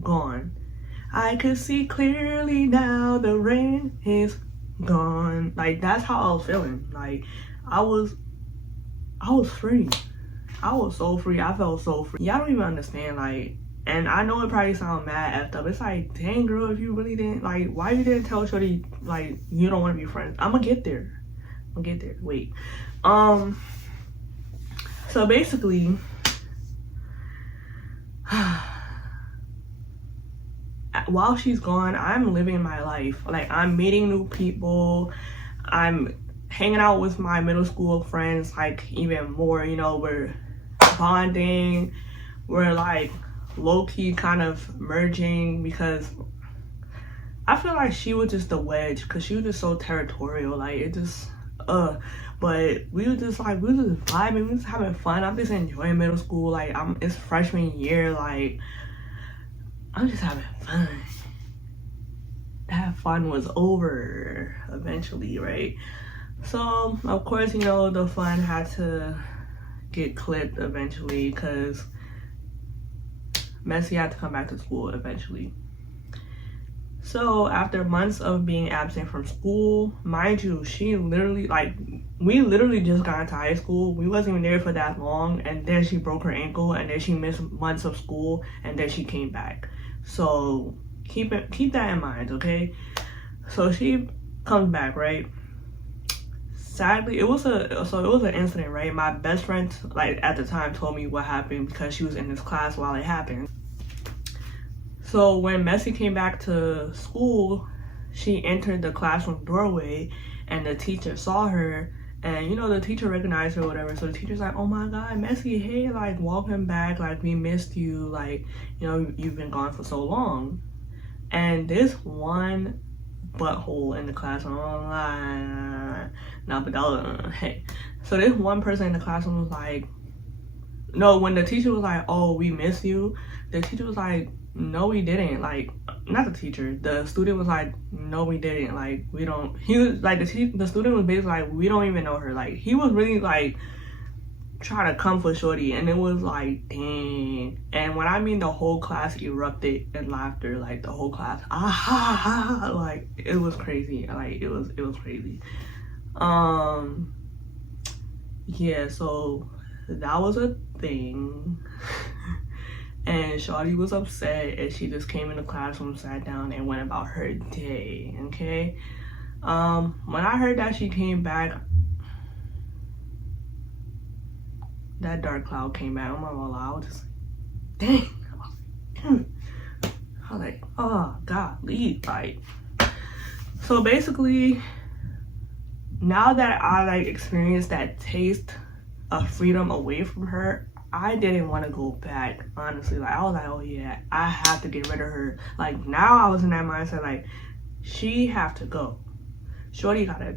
gone. I could see clearly now, the rain is gone. Like, that's how I was feeling. Like, I was free. I was so free. I felt so free. Y'all don't even understand, like, and I know it probably sounds mad effed up. It's like, dang girl, if you really didn't, like, why you didn't tell Shorty, like, you don't want to be friends? I'ma get there. Wait. So basically, while she's gone, I'm living my life. Like, I'm meeting new people. I'm hanging out with my middle school friends, like, even more, you know, we're bonding. We're, like, low-key kind of merging because I feel like she was just the wedge because she was just so territorial. Like, it just, but we were just vibing, we were just having fun. I'm just enjoying middle school. Like, it's freshman year, like, I'm just having fun. That fun was over eventually, right? So, of course, you know, the fun had to get clipped eventually because Messy had to come back to school eventually. So, after months of being absent from school, mind you, we literally just got into high school. We wasn't even there for that long, and then she broke her ankle, and then she missed months of school, and then she came back. So keep that in mind, okay? So she comes back, right? sadly, it was an incident, right? My best friend, like at the time, told me what happened because she was in this class while it happened. So when Messi came back to school, she entered the classroom doorway, and the teacher saw her, and you know, the teacher recognized her or whatever. So the teacher's like, oh my god, Messi, hey, like welcome back, like we missed you, like, you know, you've been gone for so long. And this one butthole in the classroom, hey, so this one person in the classroom was like, no, when the teacher was like, oh, we miss you, the teacher was like, no, we didn't. Like, not the teacher, the student was like, no, we didn't, like, we don't. He was like, the student was basically like, we don't even know her. Like, he was really like trying to come for shorty, and it was like, dang. And when I mean the whole class erupted in laughter, like the whole class, like it was crazy. Like it was crazy. Yeah, so that was a thing. And shorty was upset, and she just came in the classroom, sat down, and went about her day. Okay. When I heard that she came back, that dark cloud came back. I'm not gonna lie, I was just dang. I was like, oh god, leave. Like, so basically, now that I like experienced that taste of freedom away from her, I didn't want to go back, honestly. Like, I was like, oh yeah, I have to get rid of her. Like, now I was in that mindset, like, she have to go. Shorty gotta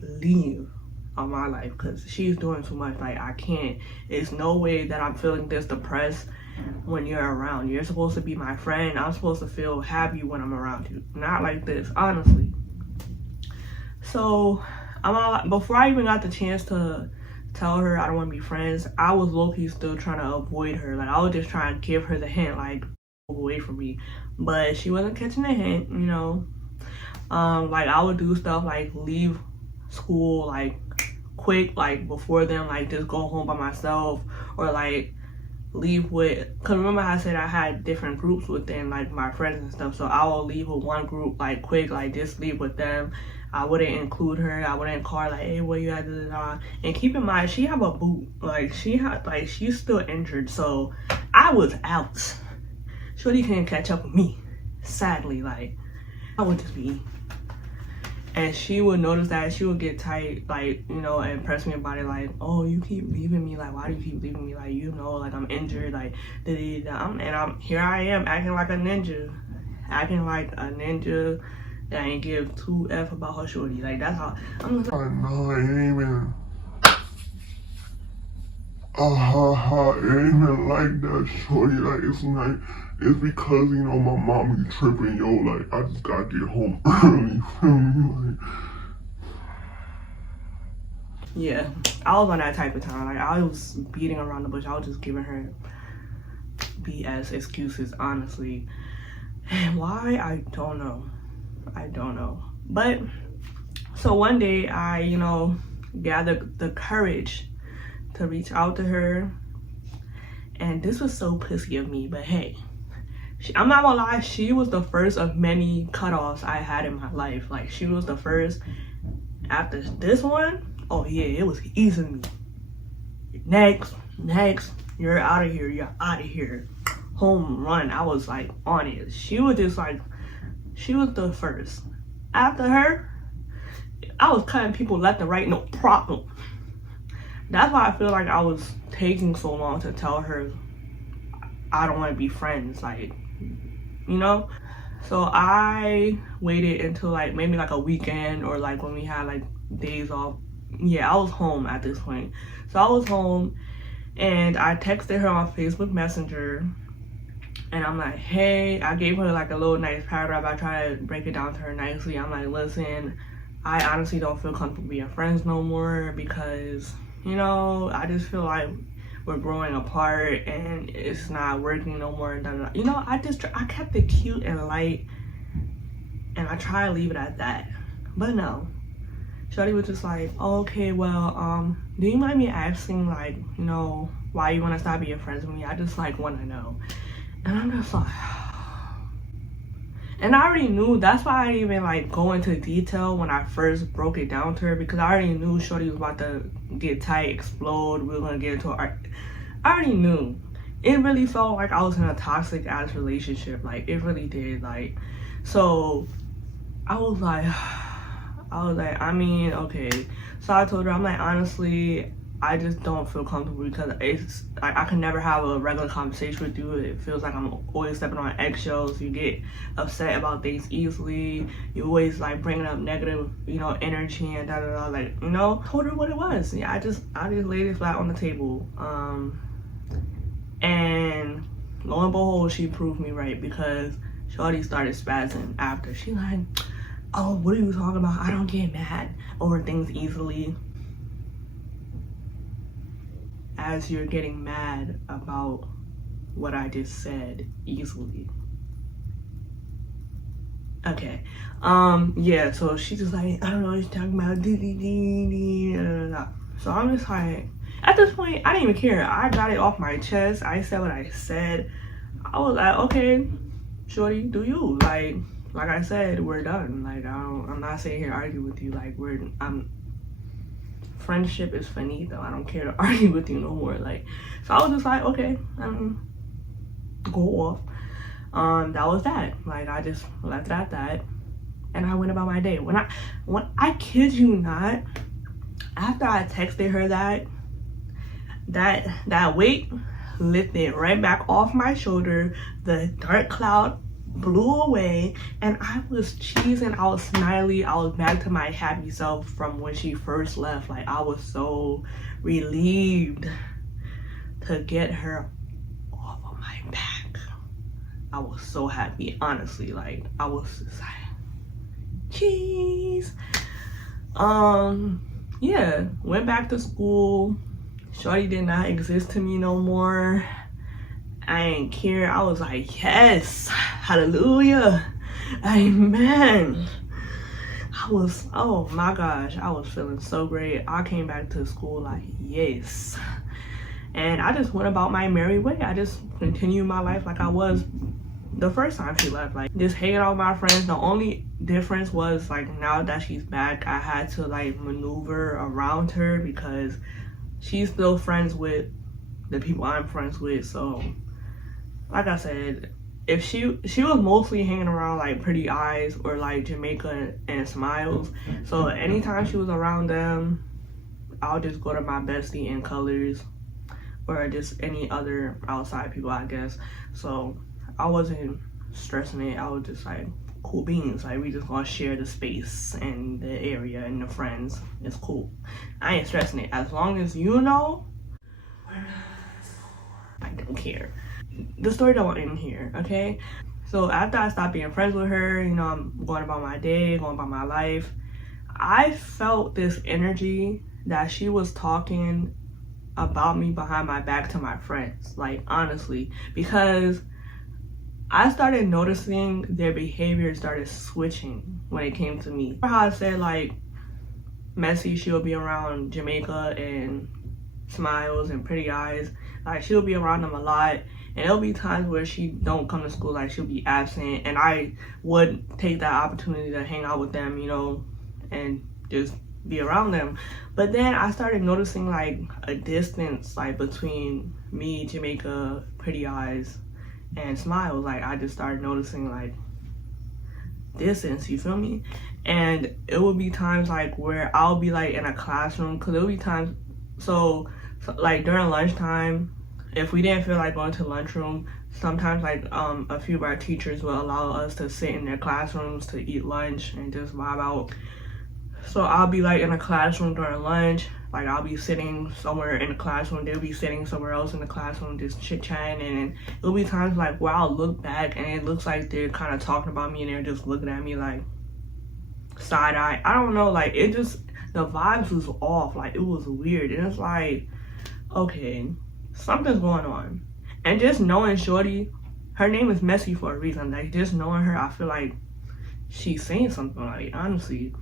leave on my life because she's doing too much. Like, I can't. It's no way that I'm feeling this depressed when you're around. You're supposed to be my friend. I'm supposed to feel happy when I'm around you. Not like this, honestly. So, before I even got the chance to tell her I don't want to be friends, I was low-key still trying to avoid her. Like, I was just trying to give her the hint, like, move away from me. But she wasn't catching the hint, you know. Like, I would do stuff like leave school like quick, like before them, like just go home by myself, or like leave with, because remember I said I had different groups within like my friends and stuff, so I will leave with one group like quick, like just leave with them. I wouldn't include her. I wouldn't call her like, hey, where you at? And keep in mind, she have a boot. Like, she's still injured, so I was out. Shorty couldn't catch up with me, sadly. Like, I would just be. And she would notice that. She would get tight, like, you know, and press me about it, like, oh, you keep leaving me. Like, why do you keep leaving me? Like, you know, like, I'm injured. Like, and here I am acting like a ninja. Acting like a ninja that ain't give 2F about her shorty. Like, that's how I'm just like, no, it ain't even. It ain't even like that, shorty. Like, it's like, it's because, you know, my mom be tripping, yo. Like, I just gotta get home early, feel me? Like, yeah, I was on that type of time. Like, I was beating around the bush. I was just giving her BS excuses, honestly. And why? I don't know. But so one day I, you know, gathered the courage to reach out to her, and this was so pussy of me, but hey, I'm not gonna lie, she was the first of many cutoffs I had in my life. Like, she was the first. After this one, oh yeah, it was easy. Next, you're out of here, home run. I was like on it. She was just like, she was the first. After her, I was cutting people left and right, no problem. That's why I feel like I was taking so long to tell her I don't want to be friends, like, you know? So I waited until like maybe like a weekend, or like when we had like days off. Yeah, I was home at this point. So I was home, and I texted her on Facebook Messenger, and I'm like, hey, I gave her like a little nice paragraph. I tried to break it down to her nicely. I'm like, listen, I honestly don't feel comfortable being friends no more, because, you know, I just feel like we're growing apart and it's not working no more. You know, I kept it cute and light, and I try to leave it at that. But no, shorty was just like, oh, okay, well, do you mind me asking, like, you know, why you want to stop being friends with me? I just like want to know. And I'm just like, And I already knew, that's why I didn't even like go into detail when I first broke it down to her, because I already knew shorty was about to get tight, explode, we were gonna get into I already knew. It really felt like I was in a toxic ass relationship, like it really did. Like, so I was like, I mean, okay. So I told her, I'm like, honestly, I just don't feel comfortable because it's like I can never have a regular conversation with you. It feels like I'm always stepping on eggshells. You get upset about things easily. You always like bringing up negative, you know, energy and da da da. Like, you know, told her what it was. Yeah, I just laid it flat on the table. And lo and behold, she proved me right, because shorty started spazzing after. She like, oh, what are you talking about? I don't get mad over things easily. As you're getting mad about what I just said easily. Okay. Yeah, so she's just like, I don't know what you're talking about. So I'm just like, at this point, I didn't even care. I got it off my chest. I said what I said. I was like, okay, shorty, do you? Like I said, we're done. Like, I'm not sitting here arguing with you. Like, friendship is finito. I don't care to argue with you no more. Like, so I was just like, okay, go off. That was that. Like, I just left it at that, and I went about my day. When I kid you not, after I texted her that weight lifted right back off my shoulder. The dark cloud blew away, and I was cheesing. I was smiley. I was back to my happy self from when she first left. Like, I was so relieved to get her off of my back. I was so happy, honestly. Like, I was just like, cheese. Yeah, went back to school. Shorty did not exist to me no more. I didn't care. I was like, yes, hallelujah, amen. Oh my gosh, I was feeling so great. I came back to school like, yes. And I just went about my merry way. I just continued my life like I was the first time she left. Like, just hanging out with my friends. The only difference was, like, now that she's back, I had to like maneuver around her because she's still friends with the people I'm friends with. So like I said, if she was mostly hanging around like Pretty Eyes or like Jamaica and Smiles. So anytime she was around them, I'll just go to my bestie in Colors or just any other outside people, I guess. So I wasn't stressing it. I was just like, cool beans. Like, we just gonna share the space and the area and the friends. It's cool. I ain't stressing it. As long as you know, we're not friends no more. I don't care. The story don't end here, okay? So after I stopped being friends with her, you know, I'm going about my day, going about my life. I felt this energy that she was talking about me behind my back to my friends. Like, honestly, because I started noticing their behavior started switching when it came to me. Remember how I said, like, Messy, she'll be around Jamaica and Smiles and Pretty Eyes. Like, she'll be around them a lot. And there'll be times where she don't come to school, like she'll be absent. And I would take that opportunity to hang out with them, you know, and just be around them. But then I started noticing like a distance, like between me, Jamaica, Pretty Eyes, and Smiles. Like, I just started noticing like distance, you feel me? And it would be times like where I'll be like in a classroom, because there'll be times, so like during lunchtime, if we didn't feel like going to lunchroom, sometimes like a few of our teachers will allow us to sit in their classrooms to eat lunch and just vibe out. So I'll be like in a classroom during lunch. Like, I'll be sitting somewhere in the classroom, they'll be sitting somewhere else in the classroom just chit-chatting, and it'll be times like where I'll look back and it looks like they're kind of talking about me and they're just looking at me like side-eye. I don't know, like, it just, the vibes was off. Like, it was weird. And it's like, okay, something's going on. And just knowing shorty, her name is Messy for a reason. Like, just knowing her, I feel like she's saying something, like, honestly.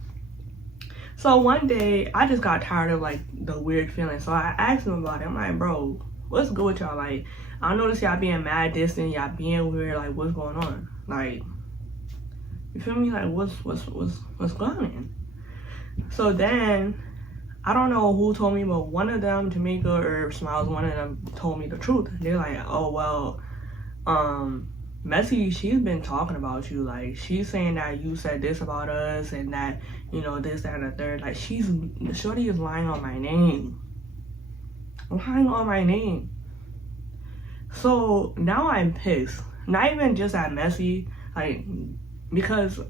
So one day, I just got tired of like the weird feeling. So I asked him about it. I'm like, bro, what's good with y'all? Like, I noticed y'all being mad distant, y'all being weird. Like, what's going on? Like, You feel me? Like, what's going on? So then, I don't know who told me, but one of them, Jamaica or Smiles, one of them told me the truth. They're like, oh, well, Messy, she's been talking about you. Like, she's saying that you said this about us and that, you know, this, that, and the third. Like, Shorty is lying on my name. Lying on my name. So now I'm pissed. Not even just at Messy, like, because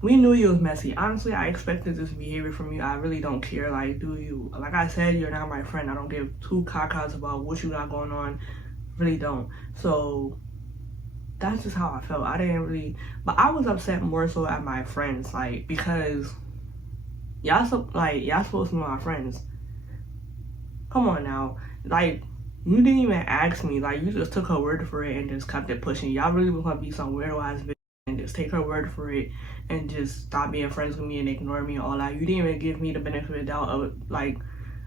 we knew you was messy. Honestly, I expected this behavior from you. I really don't care. Like, like I said, you're not my friend. I don't give two cacas about what you got going on. Really don't. So that's just how I felt. I didn't really, but I was upset more so at my friends, like, because y'all supposed to be my friends. Come on now, like, you didn't even ask me. Like, you just took her word for it and just kept it pushing. Y'all really was gonna be some weirdo ass bitch and just take her word for it and just stop being friends with me and ignore me and all that. You didn't even give me the benefit of the doubt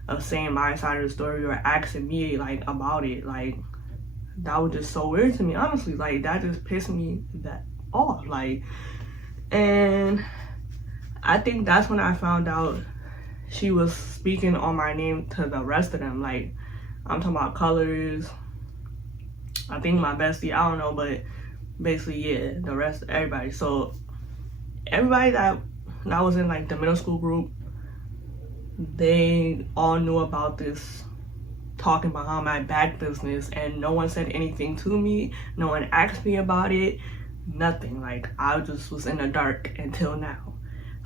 of saying my side of the story or asking me like about it. Like, that was just so weird to me, honestly. Like, that just pissed me off. Like, and I think that's when I found out she was speaking on my name to the rest of them. Like, I'm talking about Colors, I think my bestie, I don't know, but basically, yeah, the rest, everybody. So everybody that was in like the middle school group, they all knew about this talking behind my back business, and no one said anything to me. No one asked me about it. Nothing. Like, I just was in the dark until now.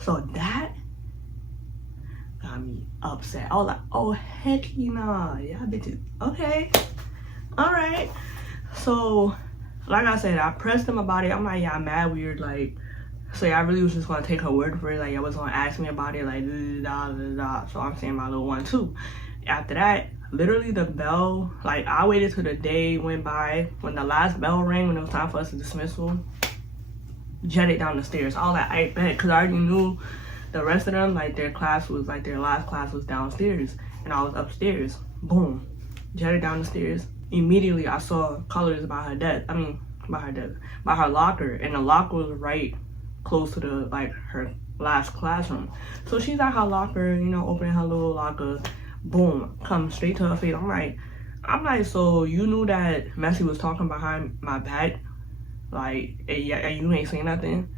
So that got me upset. I was like, oh heck nah, yeah, bitches. Okay, all right. So like I said, I pressed them about it. I'm like, yeah, I'm mad weird. Like, so yeah, I really was just gonna take her word for it. Like, I was gonna ask me about it. Like, da da da da. So I'm saying my little one too. After that, literally the bell, like, I waited till the day went by. When the last bell rang, when it was time for us to dismissal, jetted down the stairs. I was like, I bet, because I already knew the rest of them, like, their class was, like, their last class was downstairs, and I was upstairs. Boom, jetted down the stairs. Immediately, I saw Colors by her desk. By her locker, and the locker was right close to the, like, her last classroom. So she's at her locker, you know, opening her little locker. Boom, come straight to her face. I'm like, so you knew that Messy was talking behind my back, like, and you ain't saying nothing?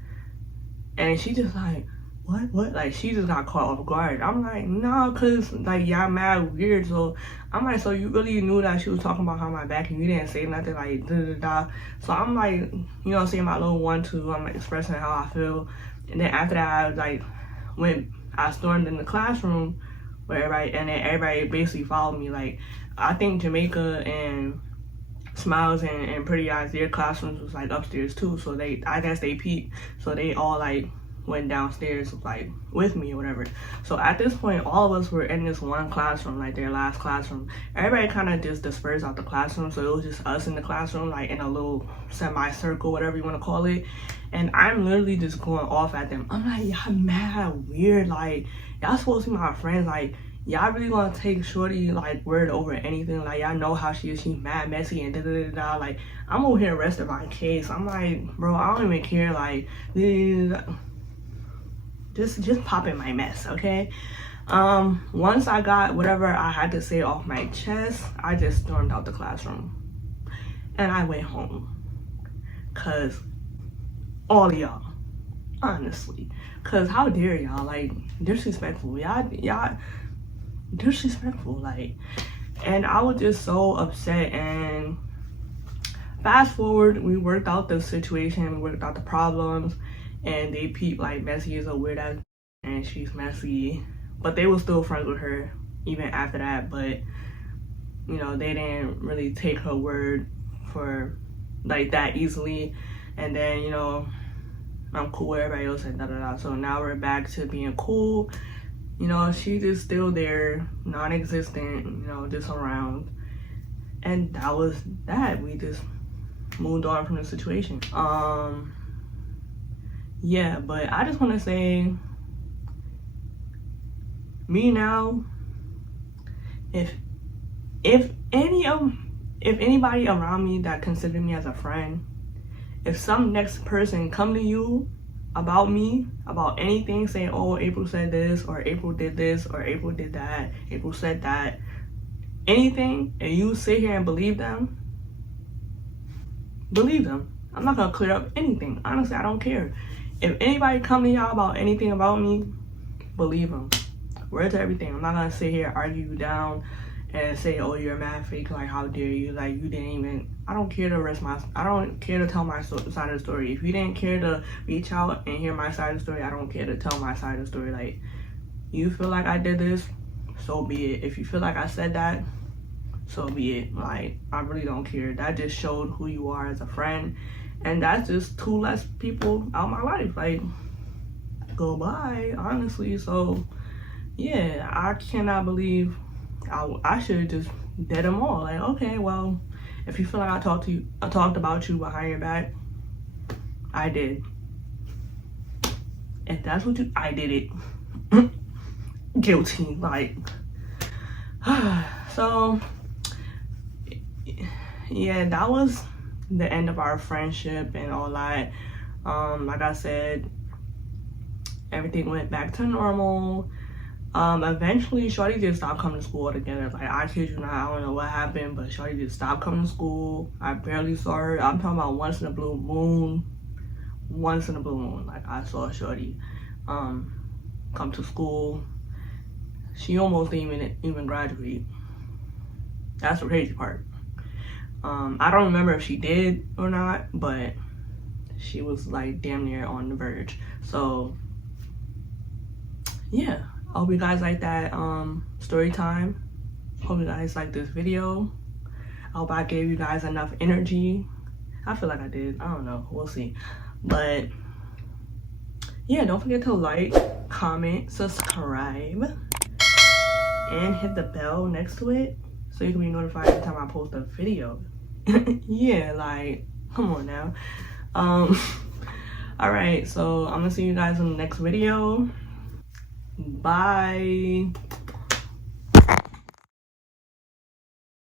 And she just like, what? Like, she just got caught off guard. I'm like, no, cause like, y'all mad weird. So I'm like, so you really knew that she was talking behind my back and you didn't say nothing, like, da da da. So I'm like, you know, saying my little 1-2. I'm like expressing how I feel. And then after that, I was like, when I stormed in the classroom where everybody basically followed me. Like, I think Jamaica and Smiles and Pretty Eyes, their classrooms was like upstairs too. So I guess they peeped. So they all like went downstairs like with me or whatever. So at this point, all of us were in this one classroom, like their last classroom. Everybody kind of just dispersed out the classroom. So it was just us in the classroom, like in a little semicircle, whatever you want to call it. And I'm literally just going off at them. I'm like, y'all mad weird. Like, y'all supposed to be my friends. Like, y'all really gonna take Shorty like word over anything? Like, y'all know how she is. She's mad messy and da da da da. Like, I'm over here resting my case. I'm like, bro, I don't even care. Like, just pop in my mess, okay? Once I got whatever I had to say off my chest, I just stormed out the classroom and I went home. Cause all of y'all, honestly, cause how dare y'all, like, disrespectful. Y'all disrespectful, like. And I was just so upset. And fast forward, we worked out the situation, we worked out the problems, and they peeped like Messy is a weird ass and she's messy, but they were still friends with her even after that. But you know, they didn't really take her word for like that easily. And then, you know, I'm cool with everybody else and da da da. So now we're back to being cool. You know, she just still there, non-existent, you know, just around. And that was that. We just moved on from the situation. Yeah, but I just want to say, me now, if anybody around me that considered me as a friend, if some next person come to you about me, about anything, saying, oh, April said this, or April did this, or April did that, April said that, anything, and you sit here and believe them, believe them. I'm not gonna clear up anything. Honestly, I don't care. If anybody come to y'all about anything about me, believe them. Word to everything. I'm not gonna sit here, argue you down, and say, oh, you're mad fake, like, how dare you, like, you didn't even, I don't care to tell my side of the story. If you didn't care to reach out and hear my side of the story, I don't care to tell my side of the story. Like, you feel like I did this, so be it. If you feel like I said that, so be it. Like, I really don't care. That just showed who you are as a friend, and that's just 2 less people out my life. Like, goodbye, honestly. So yeah, I cannot believe I should have just dead them all. Like, okay, well, if you feel like I talked about you behind your back, I did. If that's what I did it. Guilty. Like, so yeah, that was the end of our friendship and all that. Like I said, everything went back to normal. Eventually Shorty just stopped coming to school altogether. Like, I kid you not, I don't know what happened, but Shorty just stopped coming to school. I barely saw her. I'm talking about once in a blue moon. Once in a blue moon, like, I saw Shorty come to school. She almost didn't even graduate. That's the crazy part. I don't remember if she did or not, but she was like damn near on the verge. So yeah, I hope you guys like that story time. Hope you guys like this video. I hope I gave you guys enough energy. I feel like I did. I don't know, we'll see. But yeah, don't forget to like, comment, subscribe, and hit the bell next to it so you can be notified every time I post a video. Yeah, like, come on now. All right, so I'm gonna see you guys in the next video. Bye.